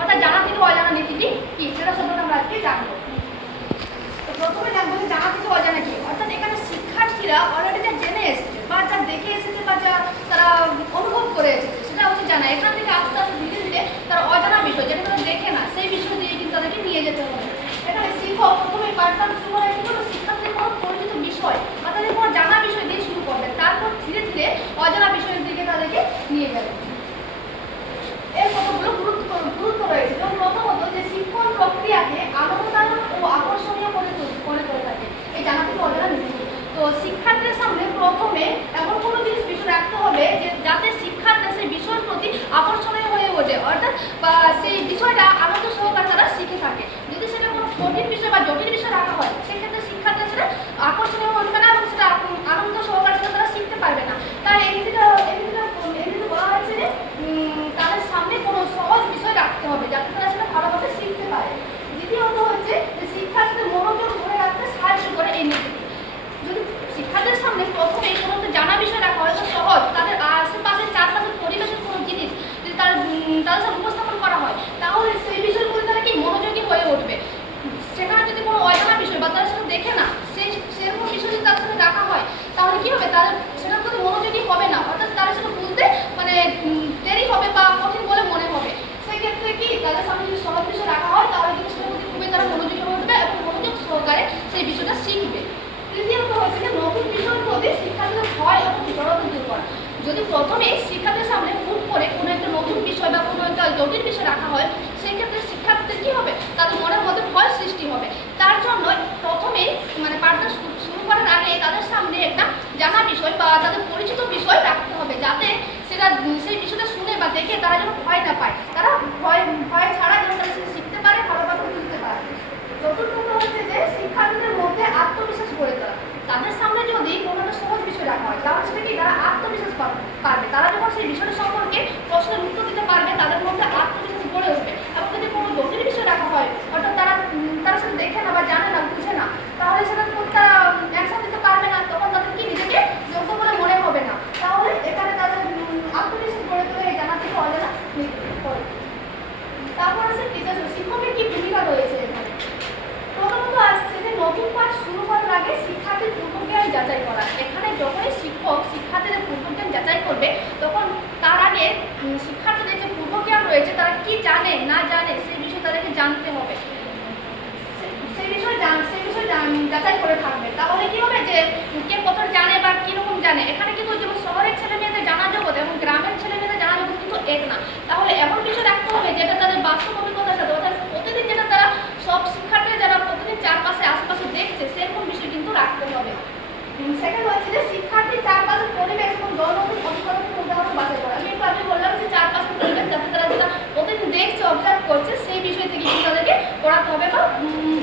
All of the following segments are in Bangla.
অর্থাৎ জানা থেকে অজানা নীতিটি কি সেটা সম্পর্কে আমরা আজকে জানবো। তো প্রথমে জানবো যে জানা থেকে অজানা কি, অর্থাৎ এখানে শিক্ষার্থীরা অলরেডি যা জেনে এসেছে বা যা দেখে এসেছে বা যা তারা অনুভব করে এসেছে সেটা হচ্ছে জানা। এখান থেকে আস্তে আস্তে ধীরে ধীরে তারা অজানা বিষয় যেটা তারা দেখে না সেই বিষয় দিয়ে কিন্তু তাদেরকে নিয়ে যেতে হবে। এখানে শিক্ষক প্রথমে পাঠদান শুরু করে কি করবে, শিক্ষার্থীদের কোনো পরিচিত বিষয় বা তাদের কোনো জানা বিষয় দিয়ে শুরু করবে, তারপর ধীরে ধীরে অজানা বিষয়ের দিকে তাদেরকে নিয়ে যাবে। এর কতগুলো গুরুত্ব রয়েছে। যেমন প্রথমত যে শিক্ষণ প্রক্রিয়াকে আনন্দদায়ক ও আকর্ষণীয় করে তোলে থাকে এই জানা থেকে অজানা নীতি। তো শিক্ষার্থীদের সামনে প্রথমে এমন কোনো বিষয় রাখতে হবে যে যাতে শিক্ষার্থীরা সেই বিষয়ের প্রতি আকর্ষণীয় হয়ে ওঠে, অর্থাৎ বা সেই বিষয়টা আনন্দ সহকারে তারা শিখে থাকে। যদি সেটা কোনো কঠিন বিষয় বা জটিল বিষয় রাখা হয় সেক্ষেত্রে শিক্ষার্থীরা সেটা আকর্ষণীয় উঠবে না এবং সেটা আনন্দ সহকারে তারা শিখতে পারবে না। তাই এই নীতিটা বলা হয়েছে যে তাদের সামনে কোনো সহজ বিষয় রাখতে হবে যাতে তারা সেটা ভালোভাবে শিখতে পারে। দ্বিতীয়ত হচ্ছে যে শিক্ষার্থীদের মনোযোগ ধরে রাখতে সাহায্য করে এই নীতিটি। যদি শিক্ষার্থীদের সামনে প্রথমে কোনো একটা জানা বিষয় রাখা হয় তো সহজ, তাদের আশেপাশে চারপাশের পরিবেশের কোনো জিনিস যদি তাদের সামনে উপস্থাপন করা হয় তাহলে সেই বিষয়গুলো তারা কি মনোযোগী হয়ে উঠবে। সেখানে যদি কোনো অজানা বিষয় বা তারা সেটা দেখে না সেরকম বিষয় যদি তাদের সাথে রাখা হয় তাহলে কি হবে, তাদের সেটার প্রতি মনোযোগী হবে না, অর্থাৎ তারা সেটা বুঝতে মানে দেরি হবে বা কঠিন বলে মনে হবে। সেক্ষেত্রে কি তাদের সামনে যদি সহজ বিষয় রাখা হয় তাহলে কিন্তু সেটার প্রতি খুবই তারা মনোযোগী হয়ে উঠবে এবং মনোযোগ সহকারে সেই বিষয়টা শিখবে। তৃতীয়ত হচ্ছে যে নতুন বিষয়ের প্রতি শিক্ষার্থীদের ভয় এবং জড়তা দূর করা। যদি প্রথমেই শিক্ষার্থীদের সামনে হুট করে কোনো একটা নতুন বিষয় বা কোনো একটা জটিল বিষয় রাখা হয় সেক্ষেত্রে শিক্ষার্থীদের কী হবে, তাদের মনের মধ্যে ভয় সৃষ্টি হবে। তার জন্য প্রথমেই মানে পাঠদান শুরু করার আগে তাদের সামনে একটা জানা বিষয় বা তাদের পরিচিত বিষয় রাখতে হবে যাতে সেটা সেই বিষয়টা শুনে বা দেখে তারা যেন ভয় না পায়, তারা ভয় ছাড়া যেন তারা সেটা শিখতে পারে, ভালোভাবে বুঝতে পারে। চতুর্থত হচ্ছে যে শিক্ষার্থীদের মধ্যে আত্মবিশ্বাস গড়ে তোলা। তাদের সামনে যদি কোনো একটা সহজ বিষয় রাখা হয় তাহলে সেটা কি তারা আত্মবিশ্বাস পারবে, তারা যখন সেই বিষয়টা সম্পর্কে প্রশ্নের উত্তর দিতে পারবে তাদের মধ্যে আত্মবিশ্বাস গড়ে উঠবে। এবং যদি কোনো জটিল বিষয় রাখা হয় অর্থাৎ তারা সেটা দেখে না বা জানে না বুঝে না তাহলে সেটা তারা অ্যান্সার দিতে পারবে না, তখন তাদের কি নিজেকে যোগ্য বলে মনে হবে না। তাহলে এখানে তাদের আত্মবিশ্বাস গড়ে তোলে এই জানা থেকে অজানা করে। তারপর আছে টিচার, শিক্ষকের কি ভূমিকা রয়েছে এখানে। প্রথমত আসছে যে নতুন পাঠ শুরু করার আগে শিক্ষার্থীর পূর্বজ্ঞান যাচাই করা। এখানে যখনই শিক্ষক শিক্ষার্থীদের পূর্বজ্ঞান যাচাই করবে তখন তার আগে শিক্ষার্থীদের যে পূর্বজ্ঞান রয়েছে তারা কি জানে না জানে সেই বিষয়ে তাদেরকে জানতে হবে, সেই বিষয়ে যাচাই করে থাকবে। তাহলে কি হবে যে কে কত জানে বা কিরকম জানে। এখানে কিন্তু যেমন শহরের ছেলে মেয়েদের জানা জগৎ এবং গ্রামের ছেলে মেয়েদের জানা জগৎ কিন্তু এক না। তাহলে এমন কিছু রাখতে হবে যেটা তাদের বাস্তব অভিজ্ঞতার সাথে অর্থাৎ প্রতিদিন যেটা তারা সব শিক্ষার্থীরা যারা প্রতিদিন চারপাশে আশেপাশে দেখছে সেরকম বিষয় কিন্তু রাখতে হবে। সেকেন্ড হচ্ছে যে শিক্ষার্থীর চারপাশের পরিবেশ এবং জনগণ অভিজ্ঞতার উদাহরণ বাছাই করা। আমি একটু আগে বললাম যে চারপাশের পরিবেশ যাতে তারা যেটা প্রতিদিন দেখছে অবজার্ভ করছে সেই বিষয় থেকে কিন্তু তাদেরকে পড়াতে হবে বা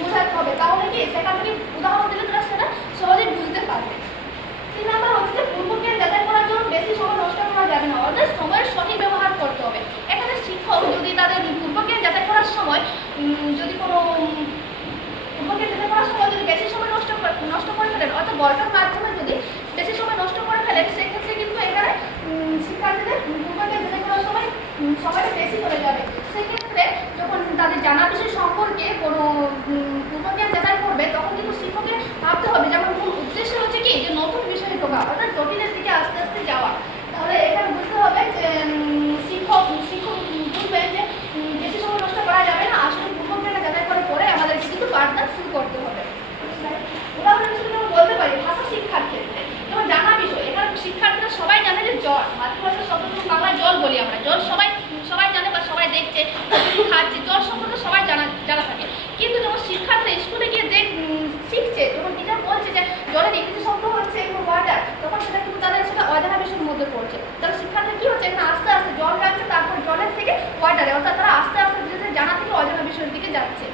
বোঝাতে হবে, তাহলে কি সেখান থেকে উদাহরণ দিলে তারা সেটা সহজেই বুঝতে পারবে। 3 নম্বর হচ্ছে যে পূর্বজ্ঞান যাচাই করার জন্য বেশি সময় নষ্ট করা যাবে না, অর্থাৎ সময়ের সঠিক ব্যবহার করতে হবে। এখানে শিক্ষক যদি তাদের পূর্বজ্ঞান যাচাই করার সময় যদি কোনো পূর্বজ্ঞান যাচাই করার সময় যদি বেশি সময় নষ্ট করে ফেলেন অর্থাৎ গল্পের মাধ্যমে যদি বেশি সময় নষ্ট করে ফেলেন সেক্ষেত্রে কিন্তু এখানে শিক্ষার্থীদের পূর্বজ্ঞান যাচাই করার সময় সময়টা বেশি হয়ে যাবে। সেক্ষেত্রে যখন তাদের জানা বিষয় সম্পর্কে কোনো পূর্বজ্ঞান যাচাই করবে তখন কিন্তু শিক্ষকের ভাবতে হবে যেমন মূল উদ্দেশ্য হচ্ছে কি যে নতুন বিষয়ে ঢোকা অর্থাৎ জটিলের দিকে আস্তে আস্তে যাওয়া। তাহলে এখানে বুঝতে হবে যে শিক্ষক বুঝবেন যে বেশি সময় নষ্ট করা যাবে না, আসলে পূর্বজ্ঞানটা যাচাই করার পরে আমাদেরকে কিন্তু পাঠদান শুরু করতে হবে। উদাহরণ হিসেবে বলতে পারি ভাষা শিক্ষার ক্ষেত্রে যেমন জানা বিষয়, এখানে শিক্ষার্থীরা সবাই জানে যে জল, মাতৃভাষার শব্দ বাংলায় জল বলি আমরা, জল সবাই জানে বা সবাই দেখছে খাচ্ছে, জল সম্পর্কে সবাই জানা থাকে। কিন্তু যখন শিক্ষার্থীরা স্কুলে গিয়ে শিখছে যখন টিচার বলছে যে জলের ইংরেজি শব্দ হচ্ছে ওয়াটার তখন সেটা কিন্তু তাদের সেটা অজানা বিষয়ের মধ্যে পড়ছে। তাহলে শিক্ষার্থীরা কি হচ্ছে এখানে আস্তে আস্তে জল রাখছে তারপর জলের থেকে ওয়াটারে অর্থাৎ তারা আস্তে আস্তে ধীরে ধীরে জানা থেকে অজানা বিষয়ের দিকে যাচ্ছে।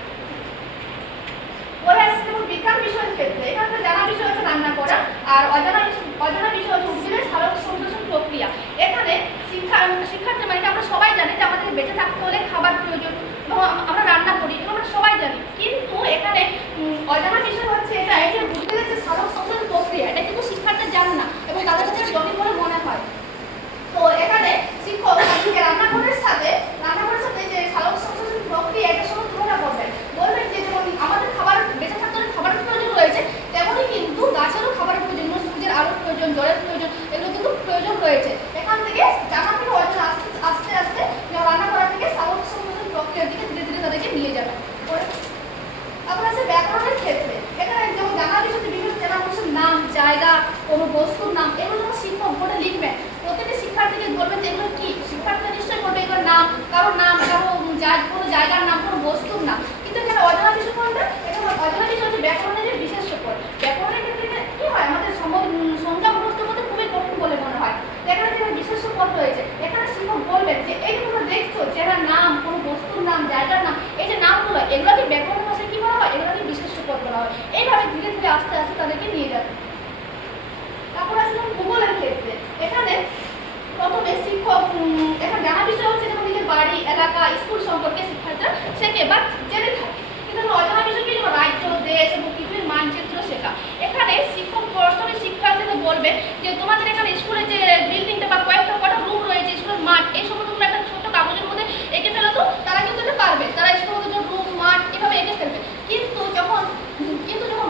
পরে আসছে যেমন বিজ্ঞান বিষয়ের ক্ষেত্রে এখানে জানা বিষয় হচ্ছে রান্না করা আর অজানা বিষয় হচ্ছে উদ্ভিদের সালোক সংশ্লেষণ প্রক্রিয়া। এখানে শিক্ষার্থী মানে আমরা সবাই জানি যে আমাদের বেঁচে থাকতে হলে খাবার প্রয়োজন এবং আমরা রান্না করি এবং আমরা সবাই জানি, কিন্তু এখানে অজানা বিষয় হচ্ছে এটা এই যে উদ্ভিদের যে সালোক সংশ্লেষণ প্রক্রিয়া এটা কিন্তু শিক্ষার্থীরা জানে না এবং তাদের কাছে জটিল বলে মনে হয়। তো এখানে শিক্ষক রান্নাঘরের সাথে যে পথ রয়েছে। এখানে শিক্ষক বলবেন যে এই যে তোমরা দেখছো চেহারার নাম, কোনো বস্তুর নাম, জায়গার নাম, এই যে নামগুলো এগুলোকে ব্যাকরণ ভাষায় কি বলা হয়, এগুলোকে বিশেষ্য পদ বলা হয়। এইভাবে ধীরে ধীরে আস্তে আস্তে তাদেরকে নিয়ে যাবে। তারপর আসলাম ভূগোলের ক্ষেত্রে। এখানে প্রথমে শিক্ষক এখানে জানা বিষয় হচ্ছে যেমন নিজের বাড়ি, এলাকা, স্কুল সম্পর্কে শিক্ষার্থীরা শেখে বা জেনে থাকে। কিন্তু অজানা বিষয় কি, যেমন রাজ্য, দেশ এবং পৃথিবীর মানচিত্র শেখা। এখানে শিক্ষক প্রথমে শিক্ষার্থীদের বলবে যে তোমাদের এখানে স্কুলে যে বিল্ডিংটা বা কটা রুম রয়েছে, স্কুলের মাঠ, এই সমস্ত তোমরা একটা ছোট কাগজের মধ্যে এঁকে ফেলো। তো তারা কিন্তু এটা পারবে, তারা স্কুলের মধ্যে রুম, মাঠ এভাবে এঁকে ফেলবে। কিন্তু যখন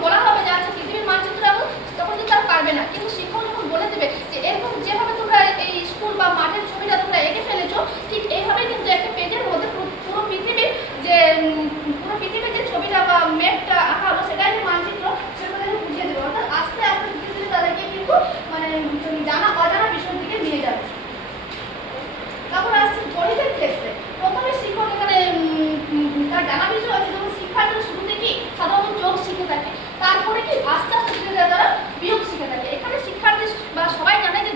বলা হবে যে আচ্ছা পৃথিবীর মানচিত্র আঁকো, তখন কিন্তু তারা পারবে না। কিন্তু শিক্ষক যখন বলে দেবে যে এরকম যেভাবে তোমরা এই স্কুল বা মাঠের ছবিটা তোমরা এঁকে ফেলেছো, ঠিক এইভাবে কিন্তু একটা পেজের মধ্যে পুরো পৃথিবীর যে ছবিটা বা ম্যাপটা আঁকা হলো, সেটাই যে মানচিত্র, সেটা তাদেরকে বুঝিয়ে দেবে। অর্থাৎ আস্তে আস্তে ধীরে ধীরে তাদেরকে কিন্তু মানে অজানা বিষয়ের দিকে নিয়ে যাবে। তারপর আসছে গণিতের ক্ষেত্রে। প্রথমে শিক্ষক এখানে তার জানা বিষয় আছে, যেমন শিক্ষার্থীরা শুরুতে কি সাধারণত যোগ শিখে থাকে, তারপরে কি আস্তে আস্তে ধীরে ধীরে তারা বিয়োগ শিখে থাকে। এখানে শিক্ষার্থী বা সবাই জানে যে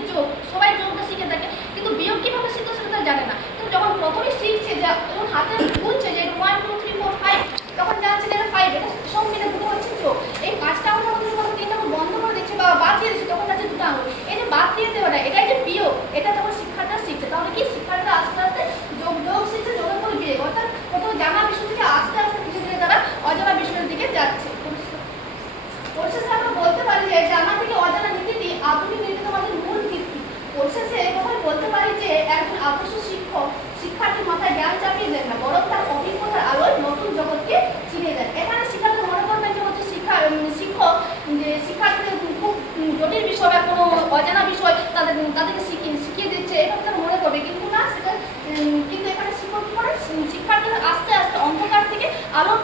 সবাই যোগটা শিখে থাকে, কিন্তু বিয়োগ কিভাবে শিখতে সেটা তারা জানে না। কিন্তু যখন প্রথমে শিখছে, যখন হাতে গুনছে যে 1 2 3 4 5, তখন জানছে যে এটা 5, এটা সঙ্গে এটা দুটো হচ্ছে যোগ। এই 5টা আঙুলের মধ্যে যখন 3টা আঙুল বন্ধ করে দিচ্ছে বা বাদ দিয়ে দিচ্ছে, তখন আছে 2টা আঙুল। এই যে বাদ দিয়ে দেওয়াটা, এটাই যে বিয়োগ, এটা তখন শিক্ষার্থীরা শিখছে। তাহলে কি শিক্ষার্থীরা আস্তে আস্তে যোগ শিখছে, যোগের পরে বিয়োগ, অর্থাৎ প্রথমে জানা বিষয় থেকে আস্তে আস্তে ধীরে ধীরে তারা অজানা বিষয়ের দিকে যাচ্ছে। পরিশেষে আমরা বলতে পারি যে জানা থেকে অজানা নীতিটি আধুনিক নীতিবাদের মূল ভিত্তি। পরিশেষে কথাই বলতে পারি যে একজন আদর্শ শিক্ষক শিক্ষার্থীর মাথায় জ্ঞান চাপিয়ে দেন না, বরং তার অভিজ্ঞতার আলোয় নতুন জগৎকে চিনিয়ে দেন। এখানে শিক্ষার্থী মনে করবেন যে হচ্ছে শিক্ষক যে শিক্ষার্থীদের খুব জটিল বিষয় বা কোনো অজানা বিষয় তাদেরকে শিখিয়ে দিচ্ছে, এরকম তারা মনে করবে। কিন্তু না, সেটা কিন্তু এখানে শিক্ষক কি করে, শিক্ষার্থীরা আস্তে আস্তে অন্ধকার থেকে আলোর